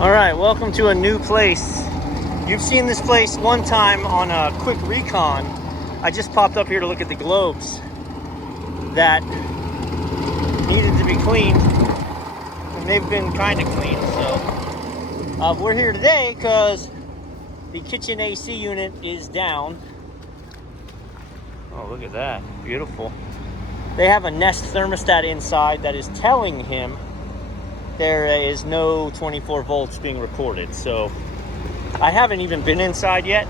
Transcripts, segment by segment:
All right, welcome to a new place. You've seen this place one time on a quick recon. I just popped up here to look at the globes that needed to be cleaned, and they've been kind of cleaned. So we're here today because the kitchen AC unit is down. Oh, look at that, beautiful. They have a Nest thermostat inside that is telling him there is no 24 volts being recorded. So I haven't even been inside yet.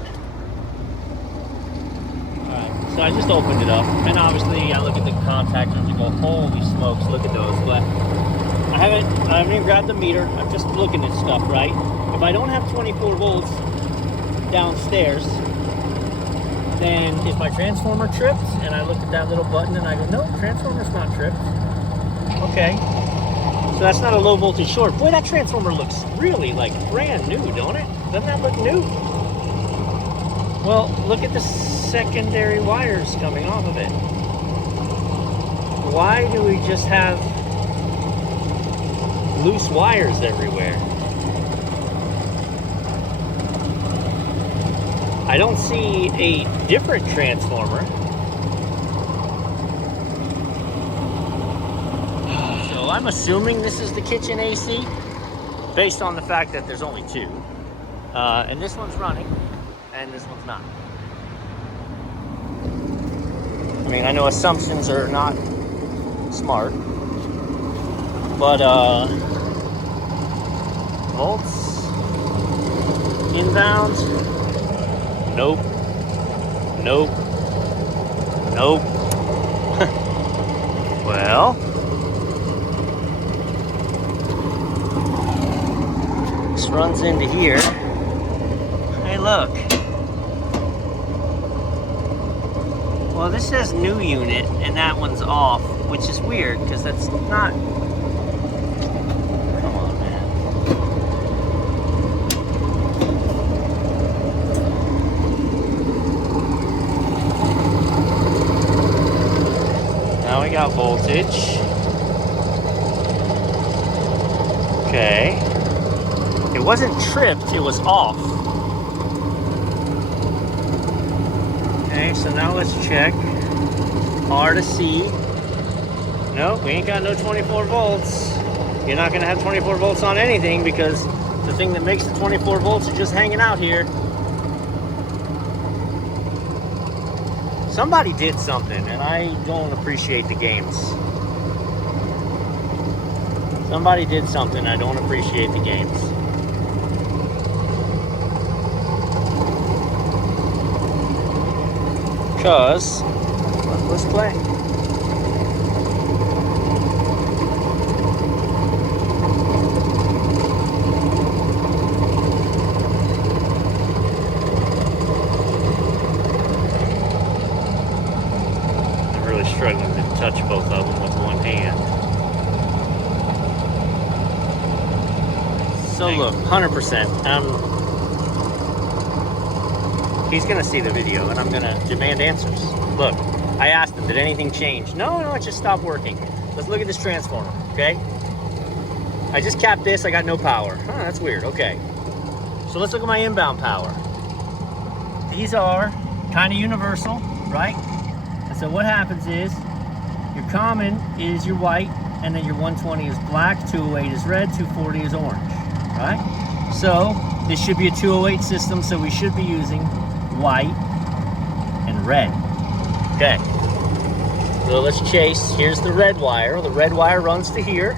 Alright, so I just opened it up, and obviously I look at the contactors and go, holy smokes, look at those. But I haven't even grabbed the meter. I'm just looking at stuff, right? If I don't have 24 volts downstairs, then if my transformer tripped, and I look at that little button and I go, no, transformer's not tripped. Okay. So that's not a low voltage short. Boy, that transformer looks really like brand new, don't it? Doesn't that look new? Well, look at the secondary wires coming off of it. Why do we just have loose wires everywhere? I don't see a different transformer. I'm assuming this is the kitchen AC based on the fact that there's only two. And this one's running and this one's not. I mean, I know assumptions are not smart, but volts, inbound, nope, nope, nope. Well, runs into here. Hey, look. Well, this says new unit and that one's off, which is weird because that's not. Come on, man. Now we got voltage. Okay. It wasn't tripped, it was off. Okay, so now let's check. R to C. Nope, we ain't got no 24 volts. You're not gonna have 24 volts on anything because the thing that makes the 24 volts is just hanging out here. Somebody did something and I don't appreciate the games. Somebody did something, I don't appreciate the games. Because, let's play. I'm really struggling to touch both of them with one hand. So look, 100%. He's gonna see the video and I'm gonna demand answers. Look, I asked him, did anything change? No, it just stopped working. Let's look at this transformer, okay? I just capped this, I got no power. Huh, that's weird, okay. So let's look at my inbound power. These are kind of universal, right? And so what happens is, your common is your white, and then your 120 is black, 208 is red, 240 is orange, right? So this should be a 208 system, so we should be using white and red. Okay, so let's chase. Here's the red wire. The red wire runs to here.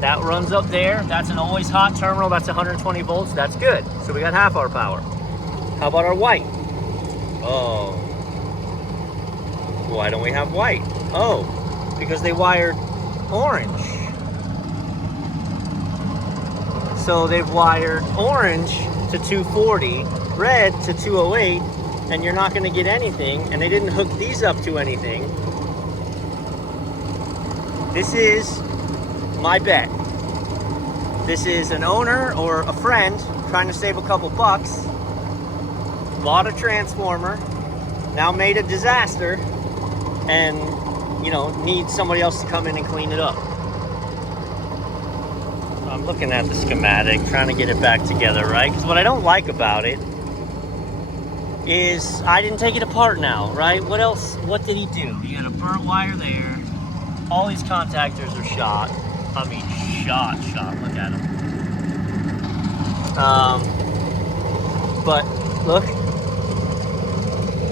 That runs up there. That's an always hot terminal. That's 120 volts. That's good. So we got half our power. How about our white? Oh, why don't we have white? Oh, because they wired orange. So they've wired orange to 240, red to 208, and you're not going to get anything, and they didn't hook these up to anything. This is my bet. This is an owner or a friend trying to save a couple bucks, bought a transformer, now made a disaster, and, you know, needs somebody else to come in and clean it up. I'm I'm looking at the schematic, trying to get it back together, right? Because what I don't like about it is I didn't take it apart now, right? What else? What did he do? He had a burnt wire there. All these contactors are shot. I mean, shot. Look at them. But look.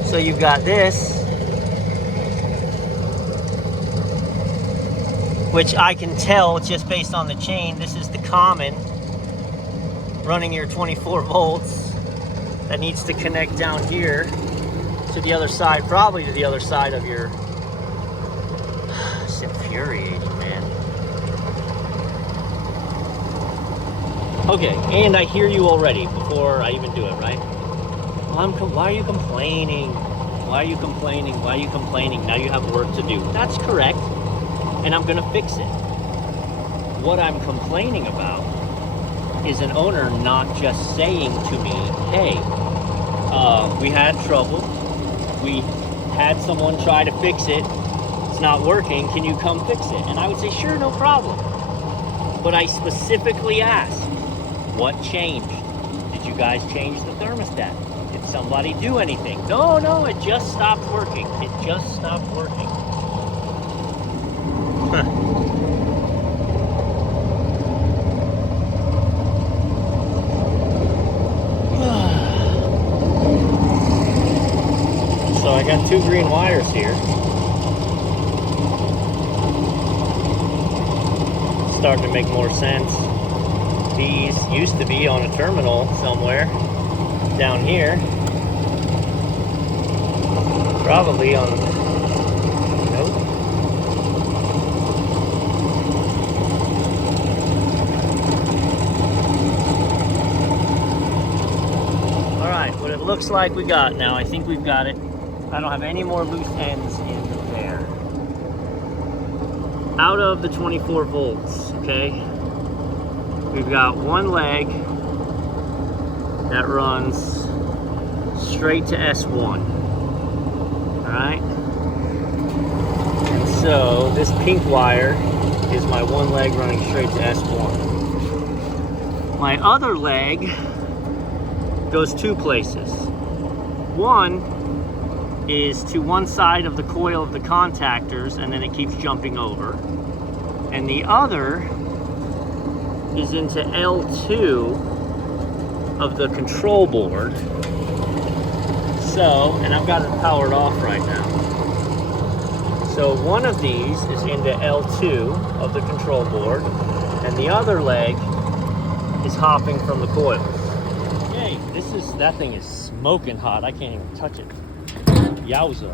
So you've got this, which I can tell just based on the chain. This is the common running your 24 volts that needs to connect down here to the other side, probably to the other side of your. It's infuriating, man. Okay, and I hear you already before I even do it, right? Why are you complaining? Why are you complaining? Why are you complaining? Now you have work to do. That's correct, and I'm gonna fix it. What I'm complaining about is an owner not just saying to me, hey, we had trouble. We had someone try to fix it. It's not working. Can you come fix it? And I would say, sure, no problem. But I specifically asked, what changed? Did you guys change the thermostat? Did somebody do anything? No, it just stopped working. It just stopped working. So I got 2 green wires here. Starting to make more sense. These used to be on a terminal somewhere down here. Probably on, nope. All right, what it looks like we got now, I think we've got it. I don't have any more loose ends in there. Out of the 24 volts, okay? We've got one leg that runs straight to S1. Alright? And so this pink wire is my one leg running straight to S1. My other leg goes 2 places. One is to one side of the coil of the contactors, and then it keeps jumping over. And the other is into L2 of the control board. So, and I've got it powered off right now. So one of these is into L2 of the control board, and the other leg is hopping from the coils. Okay, that thing is smoking hot. I can't even touch it. Yowza.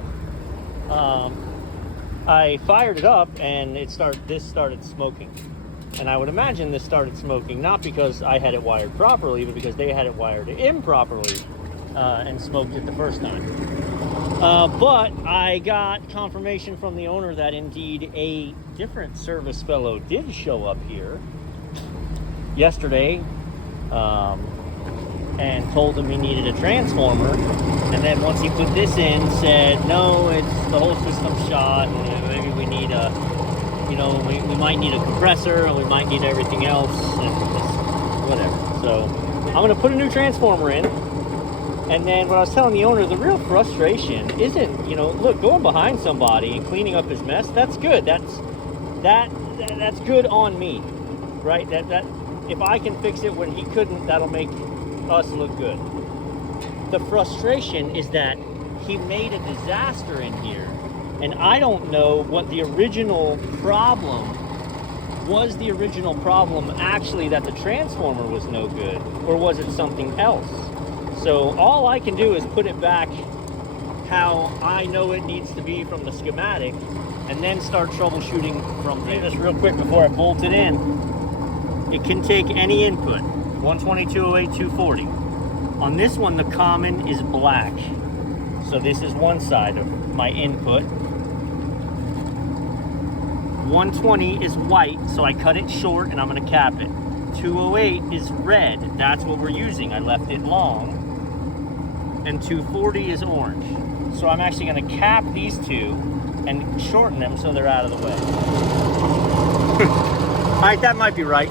I fired it up and this started smoking. And I would imagine this started smoking not because I had it wired properly, but because they had it wired improperly and smoked it the first time. But I got confirmation from the owner that indeed a different service fellow did show up here yesterday and told him he needed a transformer. And then once he put this in, said, no, it's the whole system's shot, and maybe we need a, we might need a compressor, and we might need everything else, and just whatever. So I'm going to put a new transformer in. And then what I was telling the owner, the real frustration isn't, look, going behind somebody and cleaning up his mess, that's good. That's good on me, right? That if I can fix it when he couldn't, that'll make us look good. The frustration is that he made a disaster in here, and I don't know what the original problem was. The original problem actually that the transformer was no good, or was it something else? So all I can do is put it back how I know it needs to be from the schematic, and then start troubleshooting from there. Just real quick before I bolt it in, it can take any input, 120, 208, 240. On this one, the common is black. So this is one side of my input. 120 is white, so I cut it short and I'm gonna cap it. 208 is red, that's what we're using. I left it long. And 240 is orange. So I'm actually gonna cap these two and shorten them so they're out of the way. All right, that might be right.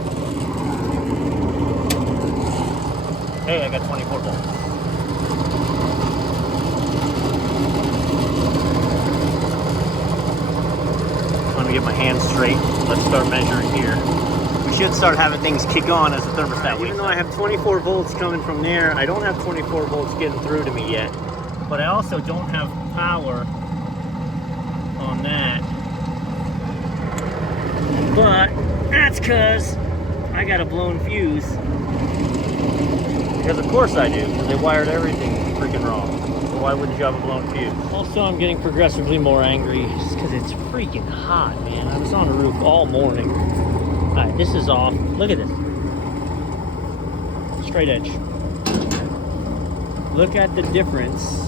Hey, I got 24 volts. Let me get my hands straight. Let's start measuring here. We should start having things kick on as the thermostat. Even though I have 24 volts coming from there, I don't have 24 volts getting through to me yet. But I also don't have power on that. But that's because I got a blown fuse. Because of course I do, because they wired everything freaking wrong. So why wouldn't you have a blown fuse? Also, I'm getting progressively more angry just because it's freaking hot, man. I was on the roof all morning. All right, this is off. Look at this. Straight edge. Look at the difference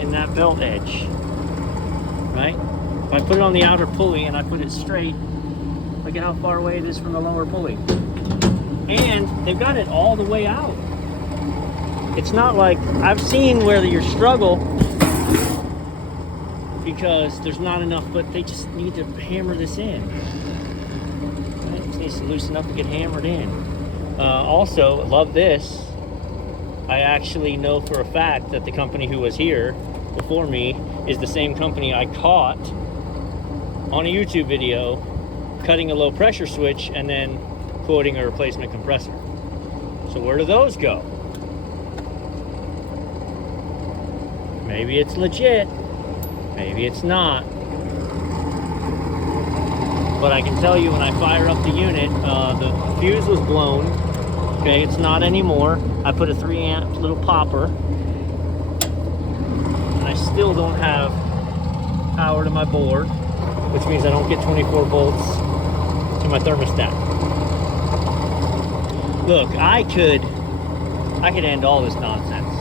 in that belt edge, right? If I put it on the outer pulley and I put it straight, look at how far away it is from the lower pulley. And they've got it all the way out. It's not like, I've seen where you struggle because there's not enough, but they just need to hammer this in. Right? It just needs to loosen up and get hammered in. Also, love this. I actually know for a fact that the company who was here before me is the same company I caught on a YouTube video cutting a low pressure switch and then quoting a replacement compressor. So where do those go? Maybe it's legit, maybe it's not. But I can tell you when I fire up the unit, the fuse was blown. Okay, it's not anymore. I put a 3 amp little popper. And I still don't have power to my board, which means I don't get 24 volts to my thermostat. Look, I could end all this nonsense.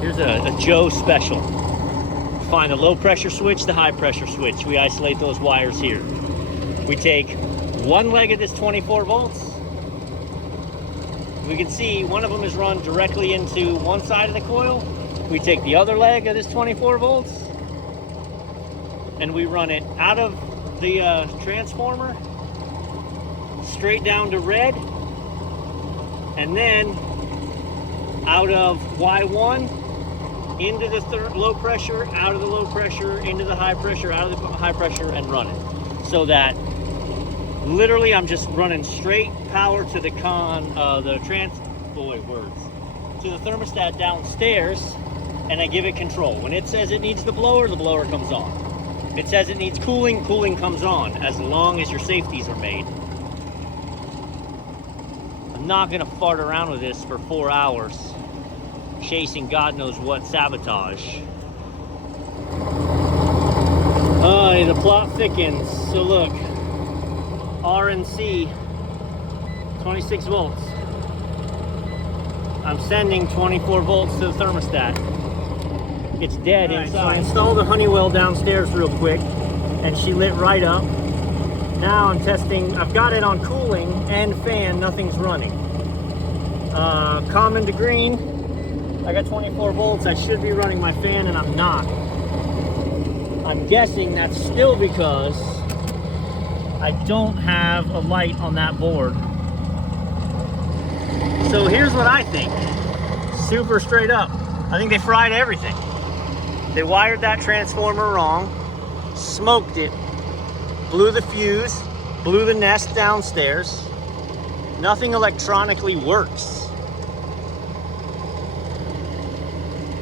Here's a Joe special. Find the low pressure switch, the high pressure switch. We isolate those wires here. We take one leg of this 24 volts. We can see one of them is run directly into one side of the coil. We take the other leg of this 24 volts and we run it out of the transformer straight down to red, and then out of Y1 into the low pressure, out of the low pressure, into the high pressure, out of the high pressure, and run it. So that literally I'm just running straight power to the to the thermostat downstairs, and I give it control. When it says it needs the blower comes on. It says it needs cooling comes on, as long as your safeties are made. I'm not gonna fart around with this for 4 hours, chasing God knows what sabotage. The plot thickens. So look, RNC, 26 volts. I'm sending 24 volts to the thermostat. It's dead inside. So I installed the Honeywell downstairs real quick, and she lit right up. Now I'm testing, I've got it on cooling and fan, nothing's running. Common to green, I got 24 volts, I should be running my fan and I'm not. I'm guessing that's still because I don't have a light on that board. So here's what I think, super straight up. I think they fried everything. They wired that transformer wrong, smoked it, blew the fuse, blew the nest downstairs. Nothing electronically works.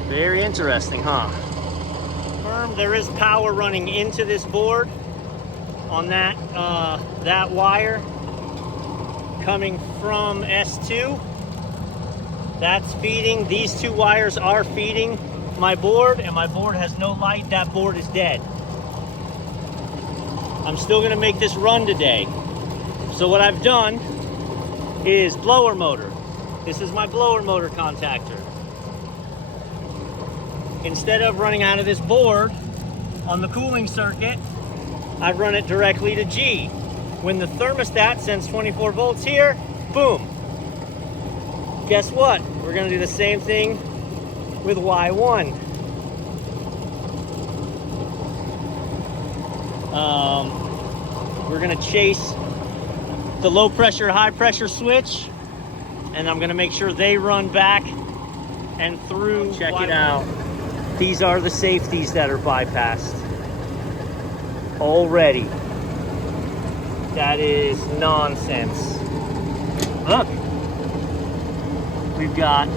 Very interesting, huh? There is power running into this board on that that wire coming from S2. That's feeding, these two wires are feeding my board, and my board has no light. That board is dead. I'm still gonna make this run today. So what I've done is blower motor. This is my blower motor contactor. Instead of running out of this board on the cooling circuit, I've run it directly to G. When the thermostat sends 24 volts here, boom. Guess what? We're gonna do the same thing with Y1. We're gonna chase the low pressure, high pressure switch, and I'm gonna make sure they run back and through. Check it out. These are the safeties that are bypassed already. That is nonsense. Look, we've got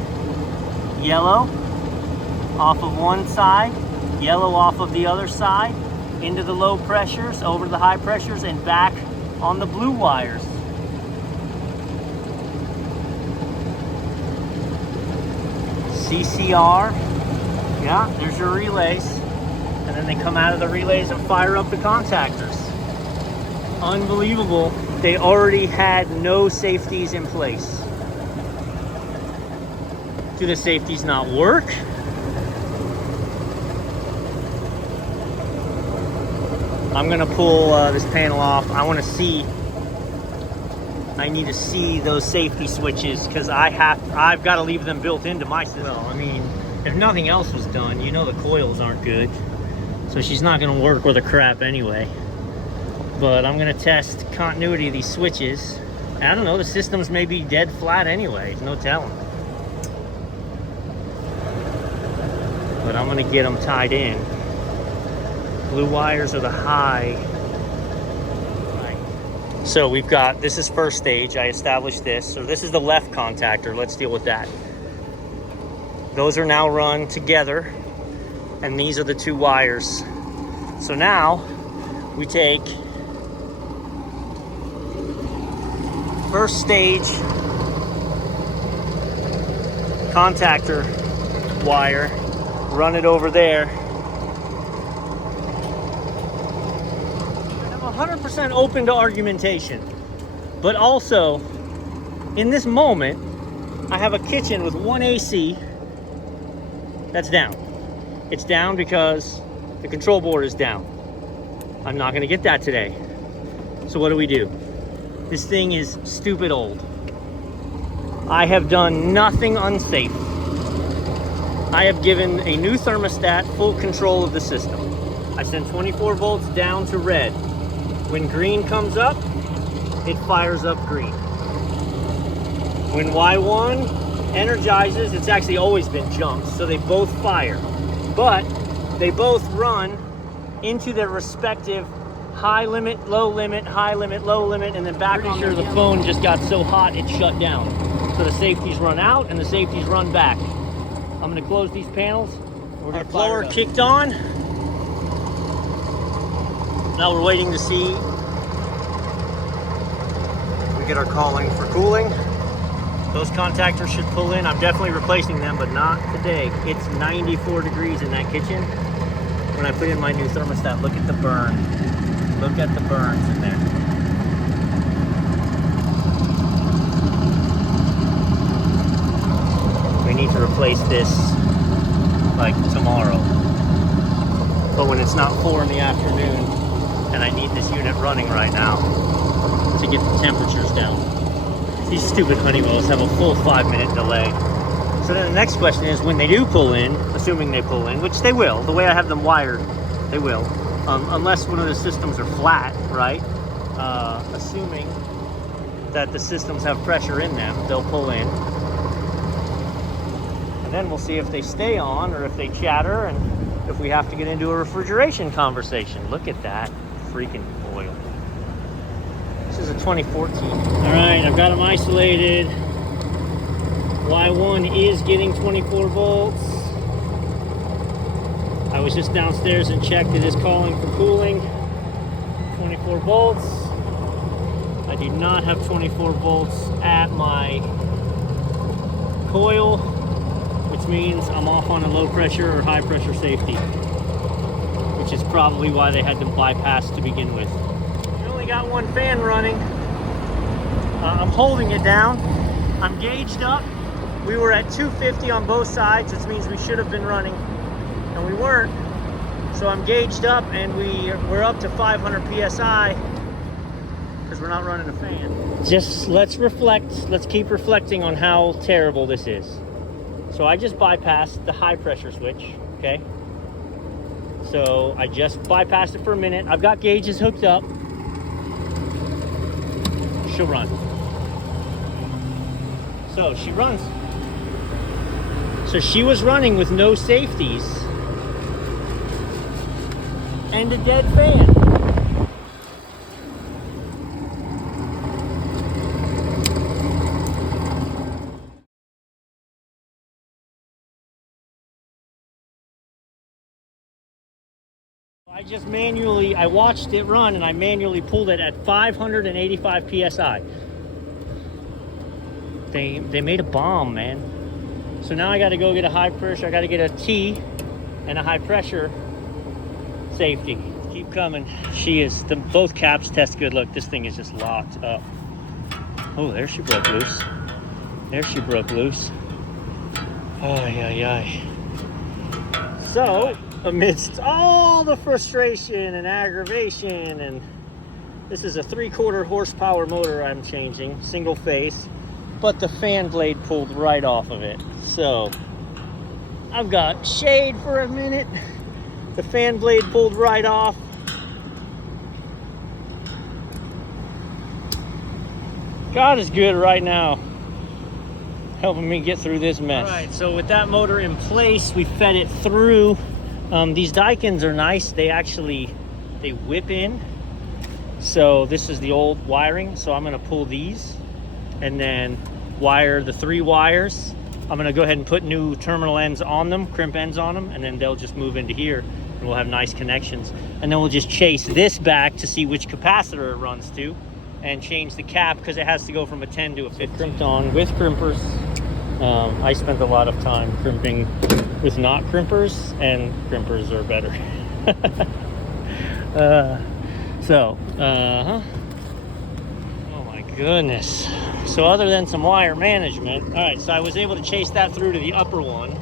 yellow off of one side, yellow off of the other side, into the low pressures, over to the high pressures, and back on the blue wires. CCR, yeah, there's your relays. And then they come out of the relays and fire up the contactors. Unbelievable. They already had no safeties in place. Do the safeties not work? I'm gonna pull this panel off. I wanna see, I need to see those safety switches because I've got to leave them built into my system. Well, I mean, if nothing else was done, you know the coils aren't good. So she's not gonna work with a crap anyway. But I'm gonna test continuity of these switches. And I don't know, the systems may be dead flat anyway, no telling. But I'm gonna get them tied in. Blue wires are the high. Right. So we've got, this is first stage, I established this. So this is the left contactor, let's deal with that. Those are now run together, and these are the two wires. So now we take first stage contactor wire, run it over there. I'm 100% open to argumentation, but also in this moment, I have a kitchen with one AC that's down. It's down because the control board is down. I'm not gonna get that today. So what do? This thing is stupid old. I have done nothing unsafe. I have given a new thermostat full control of the system. I send 24 volts down to red. When green comes up, it fires up green. When Y1 energizes, it's actually always been jumps, so they both fire. But they both run into their respective high limit, low limit, high limit, low limit, and then back on there. The phone just got so hot it shut down. So the safeties run out and the safeties run back. I'm gonna close these panels. Our blower kicked on. Now we're waiting to see. We get our calling for cooling. Those contactors should pull in. I'm definitely replacing them, but not today. It's 94 degrees in that kitchen. When I put in my new thermostat, look at the burn. Look at the burns in there. We need to replace this like tomorrow. But when it's not 4 in the afternoon and I need this unit running right now to get the temperatures down. These stupid Honeywells have a full 5-minute delay. So then the next question is, when they do pull in, assuming they pull in, which they will, the way I have them wired, they will, unless one of the systems are flat, right? Assuming that the systems have pressure in them, they'll pull in. And then we'll see if they stay on or if they chatter and if we have to get into a refrigeration conversation. Look at that freaking oil. This is a 2014. All right, I've got them isolated. Y1 is getting 24 volts. I was just downstairs and checked. It is calling for cooling. 24 volts. I do not have 24 volts at my coil, which means I'm off on a low pressure or high pressure safety, which is probably why they had them bypassed to begin with. We only got one fan running. I'm holding it down. I'm gauged up. We were at 250 on both sides, which means we should have been running, and we weren't. So I'm gauged up, and we're up to 500 PSI because we're not running a fan. Just let's reflect. Let's keep reflecting on how terrible this is. So I just bypassed the high pressure switch, okay? So I just bypassed it for a minute. I've got gauges hooked up. she'll run. So she runs. So she was running with no safeties and a dead fan. I watched it run and I manually pulled it at 585 PSI. They made a bomb, man. So now I got to go get a high pressure. I got to get a T and a high pressure safety. Keep coming. She is, both caps test good. Look, this thing is just locked up. Oh, there she broke loose. There she broke loose. Ay, ay, ay. So, amidst all the frustration and aggravation, and this is a 3/4 horsepower motor I'm changing, single phase, but the fan blade pulled right off of it. So I've got shade for a minute. The fan blade pulled right off. God is good right now, helping me get through this mess. All right, so with that motor in place, we fed it through. These Daikens are nice. They whip in. So this is the old wiring. So I'm gonna pull these and then wire the 3 wires. I'm gonna go ahead and put new terminal ends on them, crimp ends on them, and then they'll just move into here and we'll have nice connections. And then we'll just chase this back to see which capacitor it runs to and change the cap because it has to go from a 10 to a 15. Crimped on with crimpers. I spent a lot of time crimping with not crimpers, and crimpers are better. Oh my goodness. So other than some wire management, all right, so I was able to chase that through to the upper one.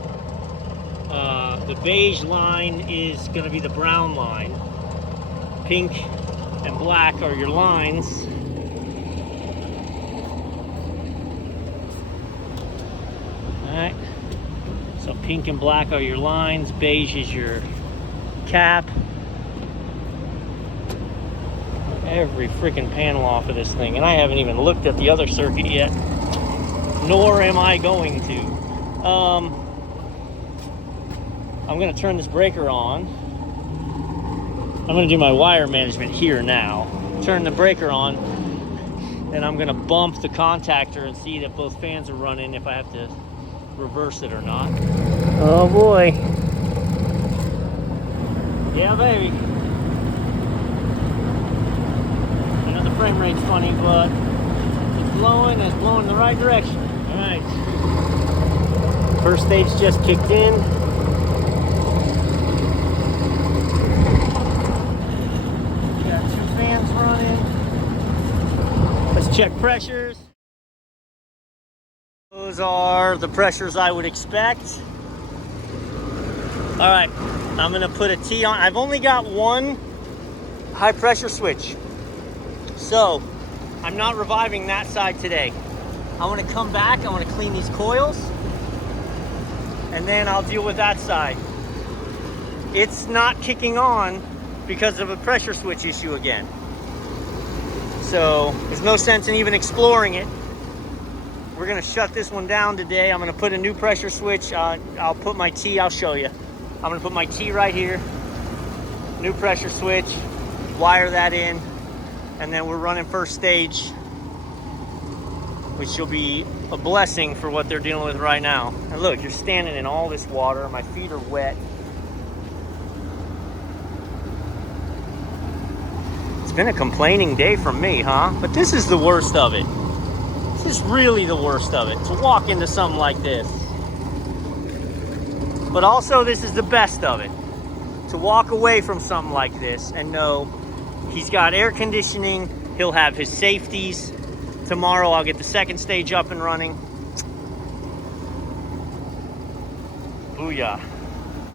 The beige line is gonna be the brown line. Pink and black are your lines. All right, so pink and black are your lines, beige is your cap. Every freaking panel off of this thing, and I haven't even looked at the other circuit yet, nor am I going to. I'm gonna turn this breaker on. I'm gonna do my wire management here now. Turn the breaker on, and I'm gonna bump the contactor and see that both fans are running, if I have to reverse it or not. Oh boy. Yeah, baby. I know the frame rate's funny, but it's blowing in the right direction. All right. First stage just kicked in. We got 2 fans running. Let's check pressures. Those are the pressures I would expect. All right, I'm gonna put a T on. I've only got 1 high pressure switch, so I'm not reviving that side today. I wanna come back, I wanna clean these coils, and then I'll deal with that side. It's not kicking on because of a pressure switch issue again. So there's no sense in even exploring it. We're gonna shut this one down today. I'm gonna put a new pressure switch. I'll put my T, I'll show you. I'm gonna put my T right here, new pressure switch, wire that in, and then we're running first stage, which will be a blessing for what they're dealing with right now. And look, you're standing in all this water. My feet are wet. It's been a complaining day from me, huh? But this is the worst of it. This is really the worst of it, to walk into something like this. But also, this is the best of it. To walk away from something like this and know he's got air conditioning, he'll have his safeties. Tomorrow, I'll get the second stage up and running. Booyah.